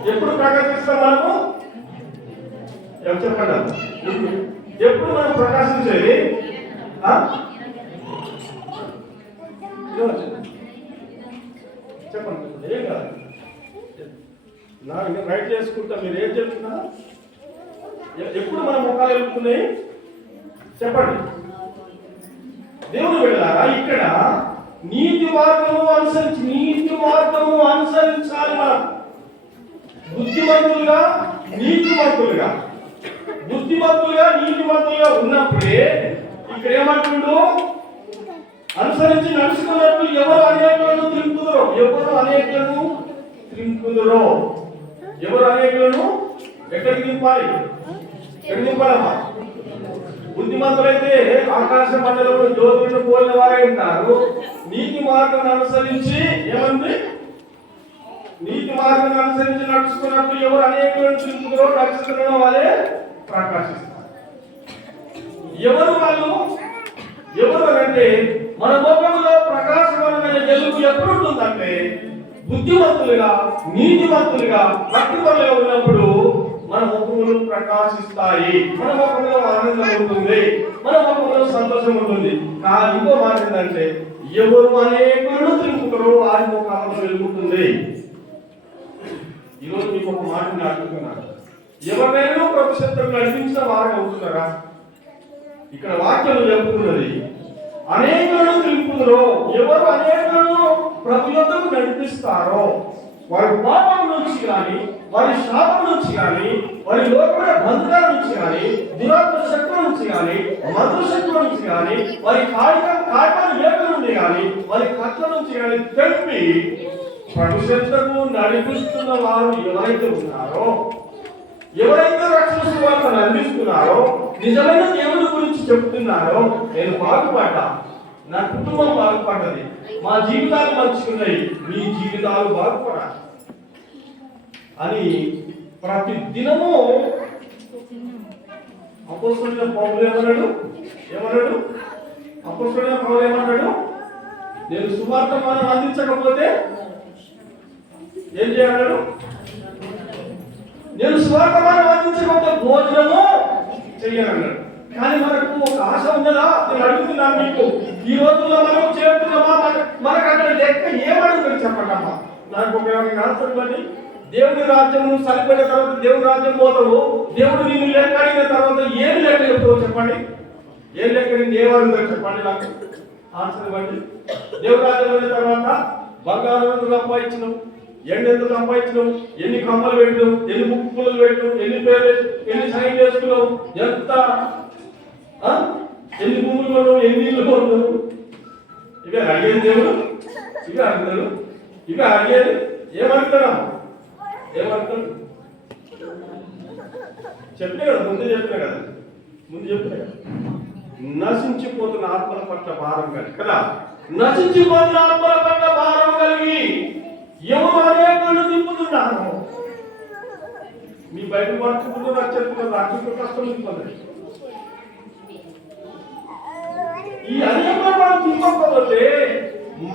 ఎప్పుడు ప్రకాశిస్తాం మనము? చెప్పండి, ఎప్పుడు మనం ప్రకాశించేది? చెప్పండి, ఏం కాదు, నాకు రైట్ చేసుకుంటా. మీరు ఏం చెప్తున్నా? ఎప్పుడు మన ముఖాలు వెళ్తున్నాయి? చెప్పండి. దేవుడు వెళ్ళారా? ఇక్కడ నీతి మార్గము అనుసరించాలి మనం. బుద్ధిమంతులుగా నీతిమంతులుగా ఉన్నప్పుడే ఇక్కడ ఏమంటుండు? అనుసరించి నడుచుకున్నప్పుడు ఎవరు అనేకులను ఎక్కడికి దింపాలి? దింపాలమ్మా. బుద్ధిమంతులైతే ఆకాశ మండలంలో జ్యోతులను పోలిన వారే ఉంటారు. నీతి మార్గాన్ని అనుసరించి ఏమంది? నీతి మార్గాన్ని అనుసరించి నడుచుకున్నప్పుడు ఎవరు అనేకులను దింపుతారో నక్షత్రంలో వాళ్ళే ప్రకాశిస్తారు. ఎవరు అంటే మన ముఖంలో ప్రకాశవంతమైన వెలుగు ఎప్పుడు ఉంటుందంటే బుద్ధిమంతులుగా నీతిమంతులుగా భక్తిపరులుగా ఉన్నప్పుడు మన ముఖములు ప్రకాశిస్తాయి. మన ముఖంలో ఆనందం ఉంటుంది, మన ముఖంలో సంతోషం ఉంటుంది. కానీ ఇంకో మాట ఏంటంటే ఎవరు అనేకులను తిరుగుతారో వారి ముఖంలో వెలుగుతుంది. ఈరోజు మీకు ఒక మాటని అడుగుతున్నాను, ఎవరైనా ప్రభుత్వం నడిపించిన వారు అవుతున్నారా? ఇక్కడ వాక్యం చెబుతున్నది అనేకులను తిరుగుతారో, ఎవరు అనేకులను ప్రభు యొద్దకు నడిపిస్తారో వారి పాపం నుంచి కానీ, వారి శాపం నుంచి కానీ, వారి లోకమైన బంధకాల నుంచి కానీ, దురాత్మ శక్తుల నుంచి కానీ, మంత్ర శక్తుల నుంచి కానీ, వారి కాయకాల వేట నుండి కానీ, వారి కట్ల నుంచి కానీ తెలిపి ప్రభుత్వకు నడిపిస్తున్న వారు ఎవరైతే ఉన్నారో, ఎవరైతే రక్షణ సువార్తను అందిస్తున్నారో, నిజమైన దేవుని గురించి చెప్తున్నారో, నేను బాగుపడ్డా, నా కుటుంబం బాగుపడ్డది, మా జీవితాలు మంచుకున్నాయి, మీ జీవితాలు బాగుపడాలి అని ప్రతి దినము అపోస్తలుడైన పౌలు ఏమన్నాడు? అపోస్తలుడైన పౌలు ఏమన్నాడు? నేను సువార్తమానం అందించకపోతే ఏం చేయాలన్నాడు? నేను సువార్తమానం అందించకపోతే భోజనము చెయ్యాలన్నాడు. కానీ మనకు ఒక ఆశ ఉన్నదా? నేను అడుగుతున్నాను మీకు, ఈ రోజుల్లో మనం చేరుతున్నామా? మనకు అక్కడ లెక్క ఏమడుగుతుంది చెప్పండమ్మా. నాకు ఒక ఆన్సర్ ఇవ్వండి. దేవుడి రాజ్యం సరిపోయిన తర్వాత దేవుడి రాజ్యం పోతావు, దేవుడు నిన్ను లెక్క అడిగిన తర్వాత ఏం లెక్క చెప్తావు చెప్పండి? ఏం లెక్క నేను ఏమడుగుతావు చెప్పండి? నాకు ఆన్సర్ ఇవ్వండి. దేవుడి రాజ్యం అయిన తర్వాత బంగారం ఎంత సంపాదించినావు, ఎండ ఎంత సంపాదించినావు, ఎన్ని కమ్మలు పెట్టినావు, ఎన్ని ముక్కు పుల్లలు పెట్టినావు, ఎన్ని పేర్లు, ఎన్ని సైన్ చేసుకున్నావు, ఎన్ని భూములు కొన్నావు, ఎన్ని ఇళ్ళు కొన్నావు, ఇవే అడిగేది దేవుడు. ఇవే అడుగుతాడు, ఇవే అడిగేది. ఏమడుగుతాడా? ఏమడుగుతాడు? చెప్పలే కదా, ముందు చెప్పలే కదా. నశించిపోతున్న ఆత్మల పట్ల భారం కలిగి కదా, నశించిపోతున్న ఆత్మల పట్ల భారం కలిగి ఎవరు అనేకులను దింపుతున్నారు. మీ బైబిల్ పట్టుకుంటూ నాకు చెప్తున్నారు, నాకు కష్టం ఉంటుంది. ఈ అనేకులు మనం తీసుకోకపోతే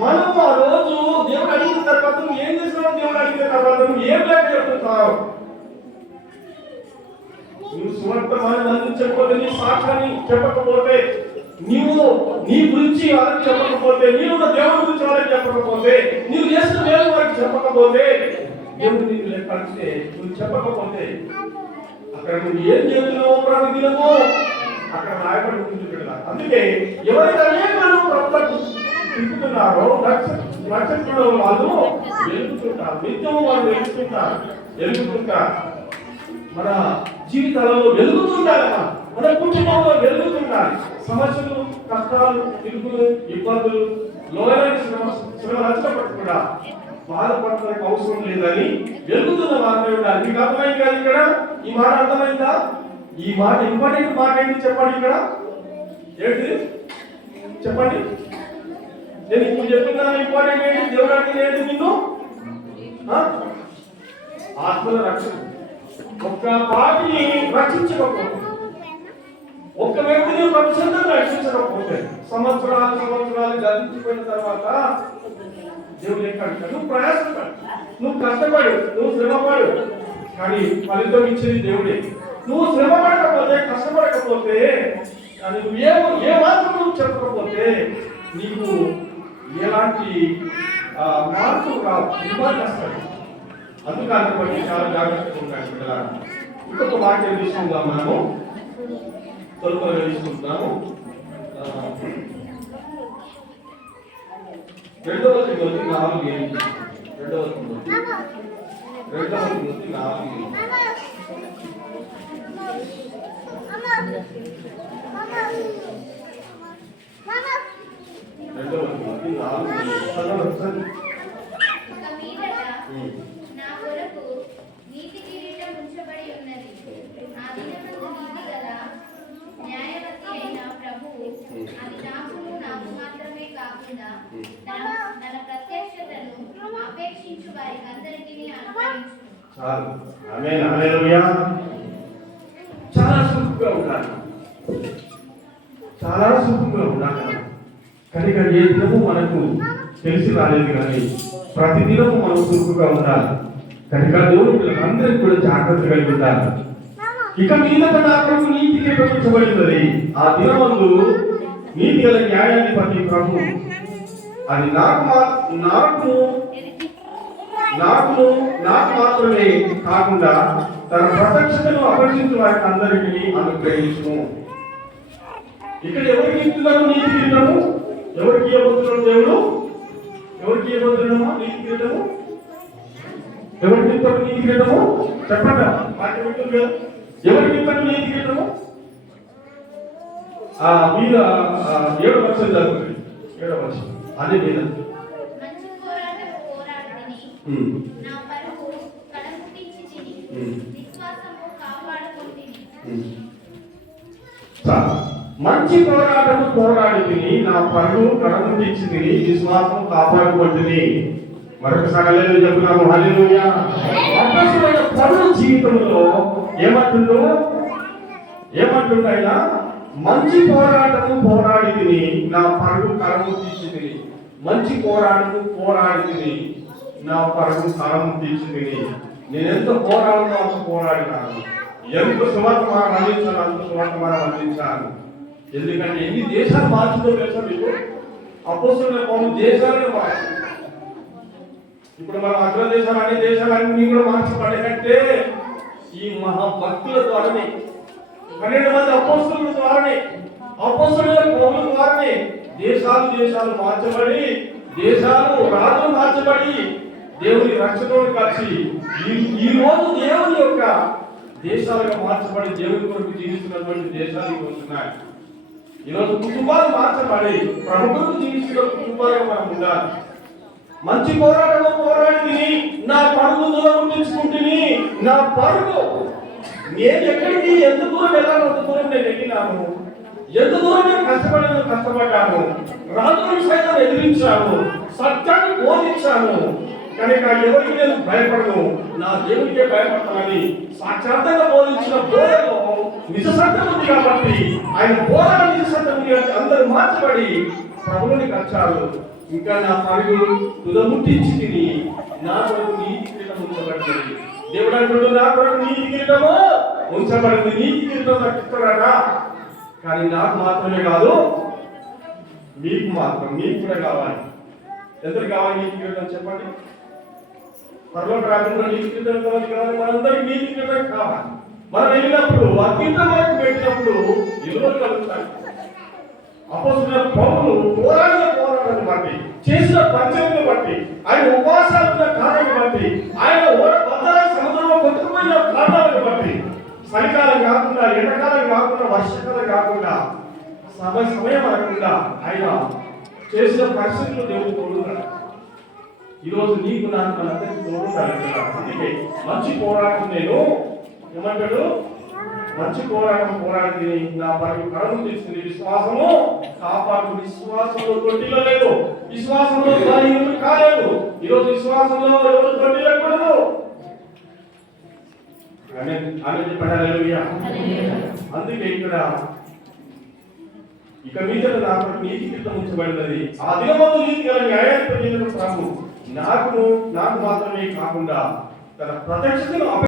మనం ఆ రోజు దేవుడు అడిగిన తర్వాత నువ్వు ఏం చేస్తున్నావు? దేవుడు అడిగిన తర్వాత నువ్వు ఏం లేక చెప్తున్నావు? నువ్వు సువార్తమానం అందించకపోతే, నీ సాక్ష్యాన్ని చెప్పకపోతే, నీవు నీ గురించి వాళ్ళకి చెప్పకపోతే, నీవు దేవుడి గురించి వాళ్ళకి చెప్పకపోతే, నీవు చేసిన దేవుడు వారికి చెప్పకపోతే, దేవుడు నీకు లెక్క అంటే నువ్వు చెప్పకపోతే అక్కడ నువ్వు ఏం చేస్తున్నావో ప్రతి దినము అక్కడ రాయబడి ఉంటుంది కదా. అందుకే ఎవరైతే అనేకులను ప్రభుత్వం తిప్పుతున్నారో నక్షత్రంలో వాళ్ళు వెలుగుతుంటారు, నిత్యము వాళ్ళు వెలుగుతుంటారు. మన జీవితాలలో వెలుగుతుంటారమ్మా, మన కుటుంబంలో వెలుగుతుంటారు. సమస్యలు, కష్టాలు, ఇరుకులు, ఇబ్బందులు, లోయైన శ్రమ నష్టపడకుండా బాధపడడానికి అవసరం లేదని వెలుగుతున్న మాత్రమే ఉండాలి. మీకు అర్థమైంది కదా? ఇక్కడ ఈ మాట అర్థమైందా? ఈ మాట ఇంపార్టెంట్ మాట ఏంటి చెప్పండి? ఇక్కడ ఏంటి చెప్పండి? నేను ఇప్పుడు చెప్తున్నాను ఇంపార్టెంట్ ఏంటి? దేవుడు అడిగింది ఏంటి? నిన్ను ఆత్మల రక్షణ. ఒక్క పాటిని రక్షించకపోతే, ఒక్క వ్యక్తిని ప్రపంచంగా రక్షించకపోతే, సంవత్సరాలు గతించిపోయిన తర్వాత దేవుడు ఎక్కడ నువ్వు ప్రయాసపడు. నువ్వు కష్టపడు, నువ్వు శ్రమపడు, కానీ ఫలితం ఇచ్చేది దేవుడే. నువ్వు శ్రమ పడకపోతే, కష్టపడకపోతే, నువ్వు ఏ మాత్రం నువ్వు చెప్పకపోతే నీకు ఎలాంటి మార్పులు రావు, ఇబ్బంది వస్తాయి. అందుకని బట్టి చాలా జాగ్రత్తగా ఉంటాయి కదా. ఇంకొక మాట తీసుకుందాం, మనము త్వరగా తీసుకుంటున్నాము. 2వ తిమోతి 4:8. 2వ తిమోతి 4:8. నా కొరకు నీతి కిరీటం ఉంచబడి ఉన్నది. ఆ దినమందు నీతి గల న్యాయవతి అయిన ప్రభువు అది నాకు మాత్రమే కాకుండా తన ప్రత్యక్షతను అపేక్షించు వారికి అందరికీ అనుగ్రహించును. ఆమేన్, హల్లెలూయా. చాలా సుఖంగా ఉండాలి, చాలా సుఖంగా ఉండాలి. కనుక ఏ దినము మనకు తెలిసి రాలేదు, కానీ ప్రతిదినము మనం సుఖంగా ఉండాలి. కనుక దేవుడు అందరికీ కూడా జాగ్రత్త కలిగి ఉండాలి. ఇక మీదట నా కొరకు నీతి ప్రకటించబడింది. ఆ దినమందు నీతి గల న్యాయాధిపతి ప్రభు అది నాకు మాత్రమే కాకుండా తన ప్రత్యక్షతను అపరిచించు వారికి అందరికీ అనుగ్రహించును. ఇక్కడ ఎవరికి ఇస్తున్నాము నీతి కిరీటము? ఎవరికి ఇవ్వబోతున్నాడు దేవుడు? ఎవరికి ఇవ్వబోతున్నామా నీతి కిరీటము? ఎవరికి ఇస్తాడు నీతి కిరీటము? చెప్పండి. ఎవరికి ఇస్తాడు నీతి కిరీటము? మీద 7వ వచనం చదువుతుంది. 7వ వచనం అదే మీద మంచి పోరాటం పోరాడితిని, నా పరుగు కడముట్టించితిని, విశ్వాసము కాపాడుకొంటిని. మంచి పోరాటము పోరాడి తిని, నా పరుగు కడముట్టించి తిని, విశ్వాసం కాపాడుకొంటిని. మరొకసారి హల్లెలూయా చెప్తున్నాము. హల్లెలూయా. అపొస్తలుడైన పౌలు జీవితంలో ఏమంటుండు ఆయన? మంచి పోరాటము పోరాడి తిని, నా పరుగు కడముట్టించి తిని. మంచి పోరాటము పోరాడి తిని, నా పరుగు కడముట్టించి తిని. నేను ఎంత పోరాడను అంత పోరాడినాను, ఎంత సువర్తమానం అందించాను అంత సువర్తమానం అందించాను. ఎందుకంటే ఎన్ని దేశాలు మార్చుతో తెలుసా మీకు? అపొస్తలుడైన పౌలు దేశాలనే మార్చు. ఇప్పుడు మనం అగ్ర దేశాలు అనే దేశాలన్నీ కూడా మార్చబడేటంటే ఈ మహాభక్తుల ద్వారానే, 12 మంది అపొస్తలుల ద్వారానే, అపొస్తలుల పౌలు ద్వారానే దేశాలు మార్చబడి, రాజులు మార్చబడి, దేవుని రక్షణను కలిసి ఈ రోజు దేవుని యొక్క దేశాలుగా మార్చబడి దేవుని కొరకు జీవిస్తున్నటువంటి దేశాలు వస్తున్నాయి. ఈరోజు కుటుంబాలు మార్చబడి ప్రభుత్వం జీవిస్తున్న కుటుంబాలుగా మనం ఉండాలి. మంచి పోరాటంలో పోరాడి తిని, నా పరుగు దూరముట్టించుకుంటుని. నా పరుగు నేను ఎక్కడికి ఎంత దూరం వెళ్ళాలో అంత దూరం నేను ఎక్కినాను. ఎంత దూరం నేను కష్టపడ్డాను. రాజులను సైతం ఎదిరించాను, సత్యాన్ని బోధించాను. కనుక ఎవరికి నేను భయపడను, నా దేవునికే భయపడతానని సాక్షాత్తంగా బోధించిన బోధలో నిజ సత్యం ఉంది కాబట్టి, ఆయన బోధన నిజ సత్యం ఉంది కాబట్టి అందరూ మార్చబడి ప్రభువునికి వచ్చారు. ఇంకా నా పరుగు తుదముట్టించి తిని, నా కొరకు నీతి కిరీటం ఉంచబడింది. దేవుడు అంటుడు, నా కొరకు నీతి కిరీటము ఉంచబడింది. నీతి కిరీటం నాకు ఇస్తాడా? కానీ నాకు మాత్రమే కాదు, మీకు కూడా కావాలి. ఎందరు కావాలి నీతి కిరీటం చెప్పండి? పరలోక రాజ్యంలో నీతి కిరీటం కావాలి. మనందరికీ నీతి కిరీటం కావాలి. మనం వెళ్ళినప్పుడు ఆ కిరీటం వైపు పెట్టినప్పుడు ఎదురు కలుగుతాయి. అపొస్తలుడైన పౌలు పోరాడిన పోరాటాన్ని బట్టి, చేసిన పరిచర్యను బట్టి, ఆయన ఉపవాసాలున్న కారణాన్ని బట్టి, ఆయన సముద్రంలో కొట్టుకుపోయిన కారణాలను బట్టి, చలికాలం కాకుండా, ఎండాకాలం కాకుండా, వర్షాకాలం కాకుండా, సమయం అనకుండా ఆయన చేసిన పరిస్థితులు దేవుడు తోడున్నాడు. ఈరోజు నీకు నాకు మనందరికీ తోడుండాలి. అందుకే మంచి పోరాటం నేను ఏమంటాడు? మంచి పోరాటం పోరాడి నా పరుగు కడము తీసుకుని, విశ్వాసము కాపాడు. విశ్వాసంలో తొట్టిలో లేదు, విశ్వాసంలో కాలేదు. ఈరోజు విశ్వాసంలో ఎవరు తొట్టిల్లకూడదు. అందుకే ఇక్కడ ఇక మీద నా నీతి కిరీటం ఉంచబడినది. ఆ దినమందు నీతి గల న్యాయాధిపతి ప్రభు నాకు మాత్రమే కాకుండా తన ప్రత్యక్షతను